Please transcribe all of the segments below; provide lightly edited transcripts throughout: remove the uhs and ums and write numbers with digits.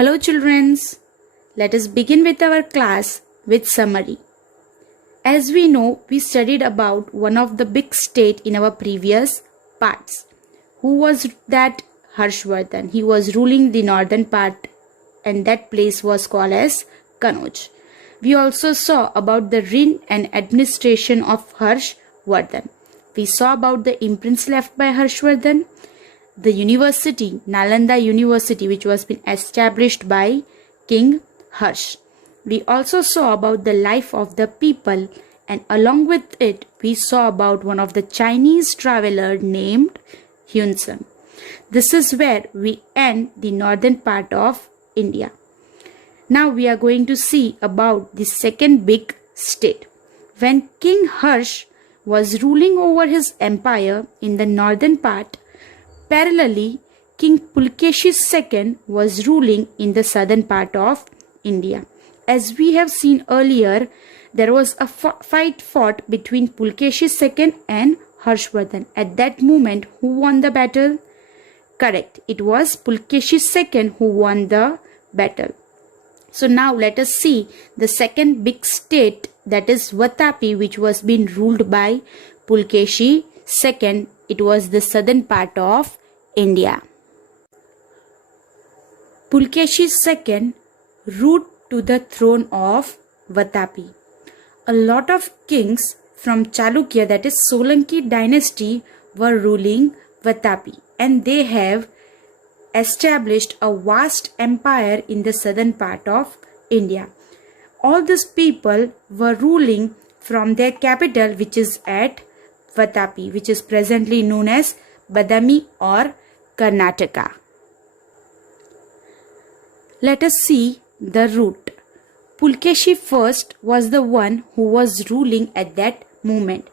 Hello childrens, let us begin with our class with summary. As we know, we studied about one of the big state in our previous parts. Who was that? Harshvardhan. He was ruling the northern part and that place was called as Kanauj. We also saw about the reign and administration of Harshvardhan. We saw about the imprints left by Harshvardhan, the university, Nalanda University, which was been established by King Harsh. We also saw about the life of the people, and along with it, we saw about one of the Chinese traveler named Hun Sen. This is where we end the northern part of India. Now we are going to see about the second big state. When King Harsh was ruling over his empire in the northern part, parallelly, King Pulkeshi II was ruling in the southern part of India. As we have seen earlier, there was a fight fought between Pulkeshi II and Harshvardhan. At that moment, who won the battle? Correct, it was Pulkeshi II who won the battle. So now let us see the second big state, that is Vatapi, which was being ruled by Pulkeshi II. It was the southern part of India. Pulkeshi II ruled to the throne of Vatapi. A lot of kings from Chalukya, that is Solanki dynasty, were ruling Vatapi, and they have established a vast empire in the southern part of India. All these people were ruling from their capital, which is at Vatapi, which is presently known as Badami or Karnataka. Let us see the route. Pulkeshi first was the one who was ruling at that moment.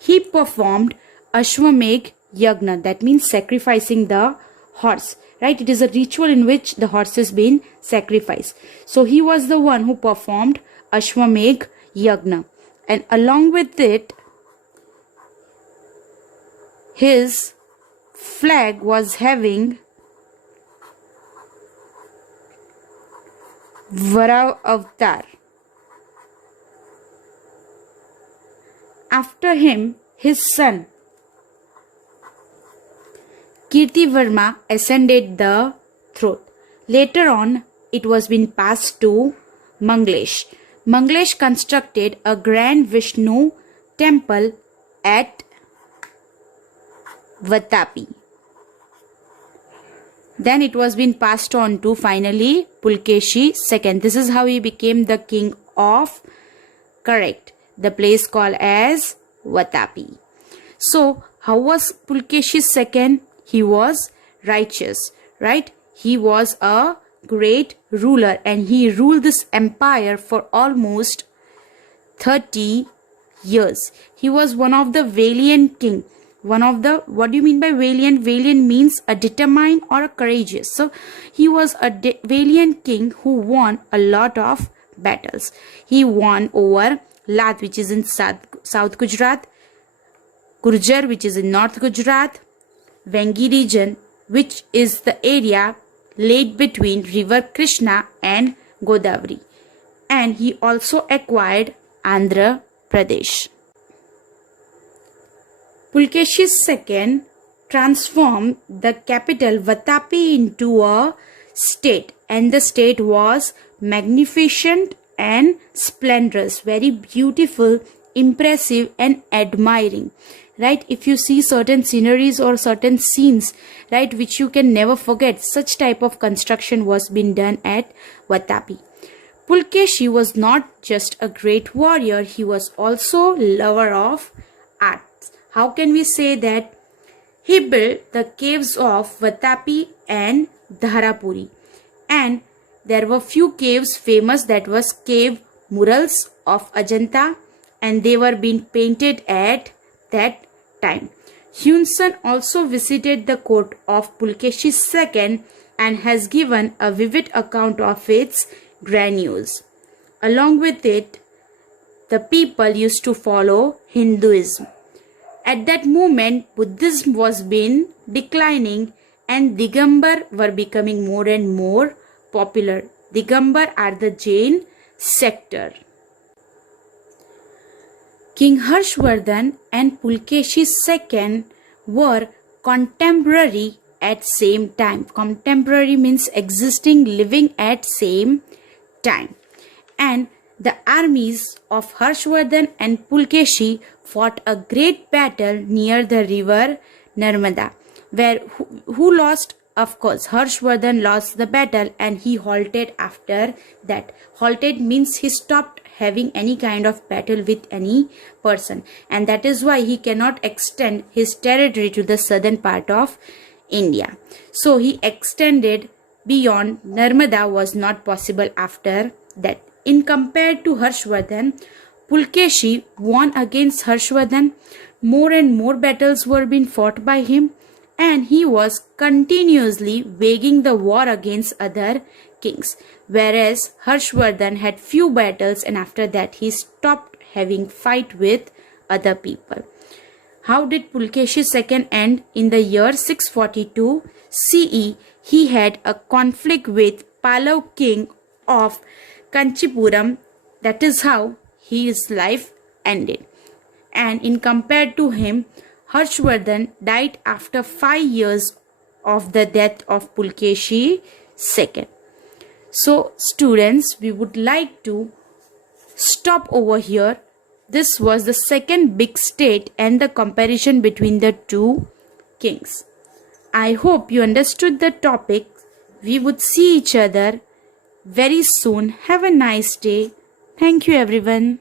He performed Ashwamedh Yagna, that means sacrificing the horse. Right? It is a ritual in which the horse is being sacrificed. So he was the one who performed Ashwamedh Yagna. And along with it, his flag was having Varav Avatar. After him, his son Kirtivarma ascended the throne. Later on, it was been passed to Manglesh. Manglesh constructed a grand Vishnu temple at Vatapi. Then it was been passed on to finally Pulkeshi II. This is how he became the king of, correct, the place called as Vatapi. So, how was Pulkeshi II? He was righteous, right? He was a great ruler and he ruled this empire for almost 30 years. He was one of the valiant king. What do you mean by valiant? Valiant means a determined or a courageous. So he was a valiant king who won a lot of battles. He won over Lat, which is in South Gujarat, Gurjar, which is in North Gujarat, Vengi region, which is the area laid between river Krishna and Godavari. And he also acquired Andhra Pradesh. Pulkeshi II transformed the capital Vatapi into a state, and the state was magnificent and splendorous, very beautiful, impressive and admiring. Right, if you see certain sceneries or certain scenes, right, which you can never forget, such type of construction was being done at Vatapi. Pulkeshi was not just a great warrior, he was also lover of arts. How can we say that? He built the caves of Vatapi and Dharapuri, and there were few caves famous, that was cave murals of Ajanta, and they were being painted at that time. Hun Sen also visited the court of Pulkeshi II and has given a vivid account of its grandeurs. Along with it, the people used to follow Hinduism. At that moment, Buddhism was been declining and Digambar were becoming more and more popular. Digambar are the Jain sector. King Harshvardhan and Pulkeshi II were contemporary at same time. Contemporary means existing, living at same time. And the armies of Harshvardhan and Pulkeshi fought a great battle near the river Narmada, where who lost? Of course, Harshvardhan lost the battle and he halted after that. Halted means he stopped having any kind of battle with any person, and that is why he cannot extend his territory to the southern part of India. So he extended beyond Narmada was not possible after that. In compared to Harshvardhan, Pulkeshi won against Harshvardhan. More and more battles were being fought by him, and he was continuously waging the war against other kings, whereas Harshvardhan had few battles and after that he stopped having fight with other people. How did Pulkeshi II end? In the year 642 CE, he had a conflict with Pallav king of Kanchipuram. That is how his life ended. And in compared to him, Harshvardhan died after 5 years of the death of Pulkeshi II. So students, we would like to stop over here. This was the second big state and the comparison between the two kings. I hope you understood the topic. We would see each other very soon. Have a nice day. Thank you everyone.